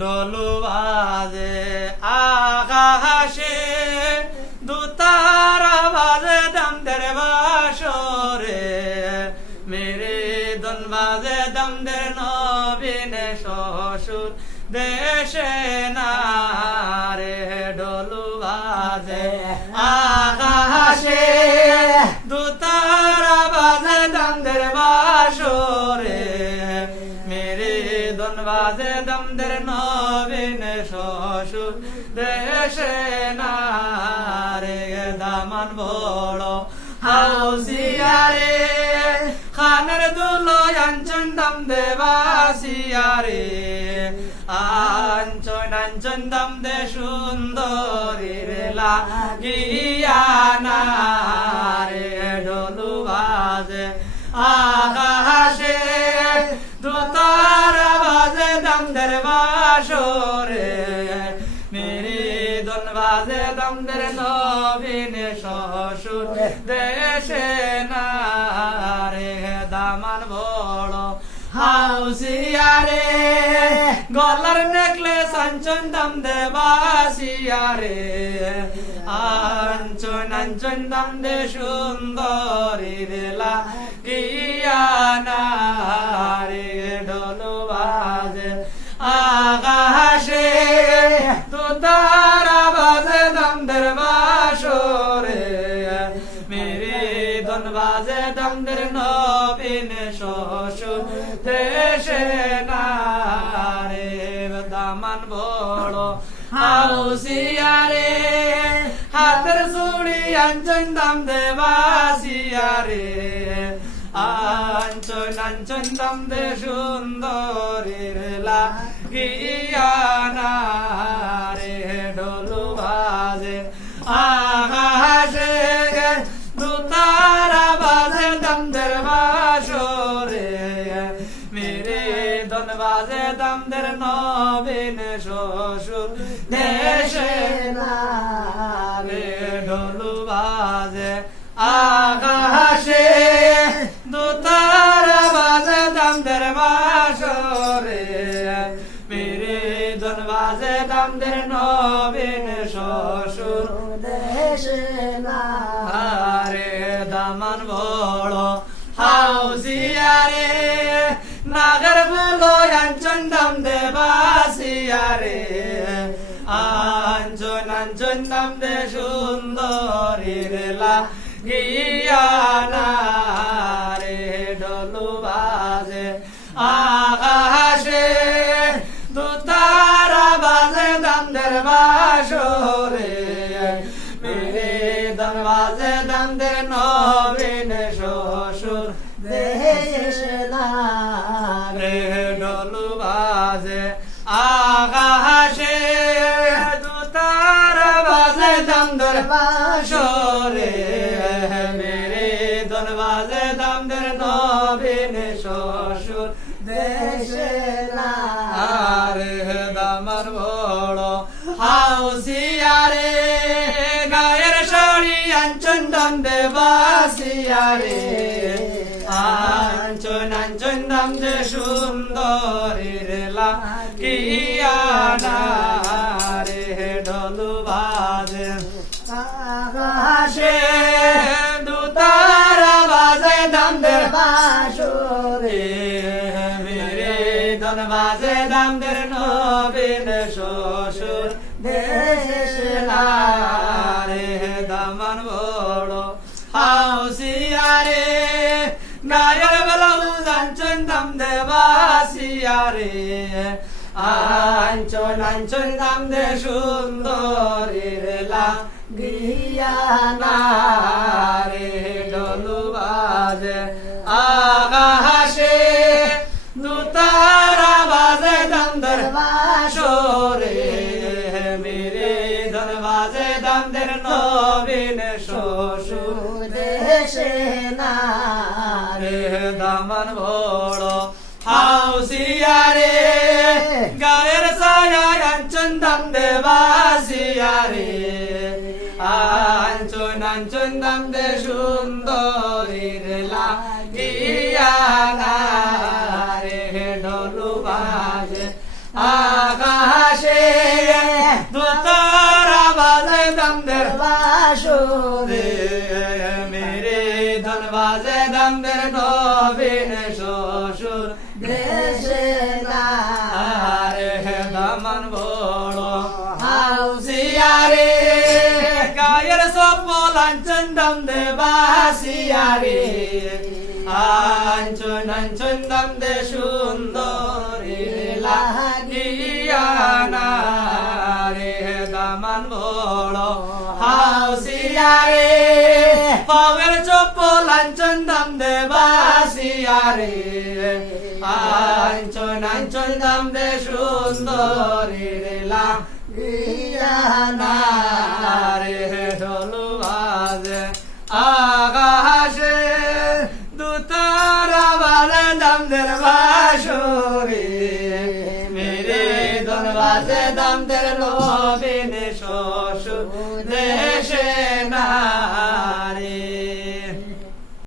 ডলু বাজে আকাশে দুতারা বাজে দমদের বাসরে মেরে দন বাজে দমদের নবীনে শ্বশুর দেশে না রে ডলু বাজে আকাশে দুতারা বাজে দমদের বাসরে মেরে দন বাজে দমদের নবীনে শ্বশুর দেশে না রে দামান বড় হাউসিয়ারে খানের দুলো আঞ্চন দম দেবাসিয়ারে আঞ্চন দম দে সুন্দরী রে লাগিয়া না রে ডলু বাজে আকাশে দুতারা বাজে দমদের বাসরে মেরে দন বাজে দমদের নবীনে শ্বশুর দেশে না রে দামান বড় হাউসিয়ারে গলার নেকলেস আঞ্চন দম দেবাসিয়ারে আঞ্চন দম দে সুন্দরী রে লাগিয়া না রে ডলু বাজে আকাশে দুতারা বাজে দমদের বাসরে মেরে দন বাজে দমদের নবীনে শ্বশুর দেশে না রে দামান বড় হাউসিয়ারে হাতের চুড়ি আঞ্চন দম দেবাসিয়ারে আঞ্চন দম দে সুন্দরী রে লাগিয়া না রে ডলু বাজে আকাশে দুতারা বাজে দমদের বাসরে মেরে দন বাজে দমদের নবীনে শ্বশুর দেশে না রে ডলু বাজে আকাশে দুতারা বাজে দমদের বাসরে মেরে দন বাজে দমদের নবীনে শ্বশুর দেশে না রে দামান বড় হাউসিয়ারে নাগর ফুলো আঞ্চন দম দেবাসিয়ারে আঞ্চন দম দে সুন্দরী রে লাগিয়া না রে ডলু বাজে আকাশে দুতারা বাজে দমদের বাসরে মেরে দন বাজে দমদের নবীনে শ্বশুর দেশে না রে ডলু বাজে আকাশে দুতারা বাজে দমদের বাসরে মেরে দন বাজে দমদের নবীনে শ্বশুর দেশে না রে দামার বড় হাউসিয়ারে গায়ের শাড়ি আঞ্চন দম দেবাসিয়ারে আঞ্চন দম দে সুন্দরী রে লাগিয়া না রে ডলু বাজে আকাশে দুতারা বাজে দমদের বাসরে মেরে দন বাজে দমদের নবীনে শ্বশুর দেশে না রে দামান বড় হাউসিয়ারে গায়ের ব্লাউজ আঞ্চন দম দেবাসিয়ারে আঞ্চন দম দে সুন্দরী রে লাগিয়া না রে ডলু বাজে আকাশে দুতারা বাজে দমদের বাসরে মেরে দন বাজে দমদের নবীনে শ্বশুর দেশে না রে দামান বড় হাউসিয়ারে গায়ের ছায়া আঞ্চন দম দেবাসিয়ারে আঞ্চন দম দে সুন্দরী রে লাগিয়া না রে ডলু বাজে আকা আকাশে দোতারা বাজে দামদের বাসুরে মেরে ধন বাজে দামদের নবীন শ্বশুর দেশে না আরে দামান বড় হাউসিয়ারে গায়ের সব লাঞ্ছন দাম দে বাসিয়ারে আঞ্চন আঞ্চন দাম দে সুন্দরী লাগিয়ানা রে দামান বড় হাউসিয়ারে পাওয়ের চপ্পল আঞ্চন দাম দে বাসিয়ারে আঞ্চন আঞ্চন দাম দে সুন্দরী লাগিয়ানা রে ঢোল বাজে আকাশে দুতারা বাজে দামদের বাঁশুরি মেরে ধন বাজে দামদের নবীন শ্বশুর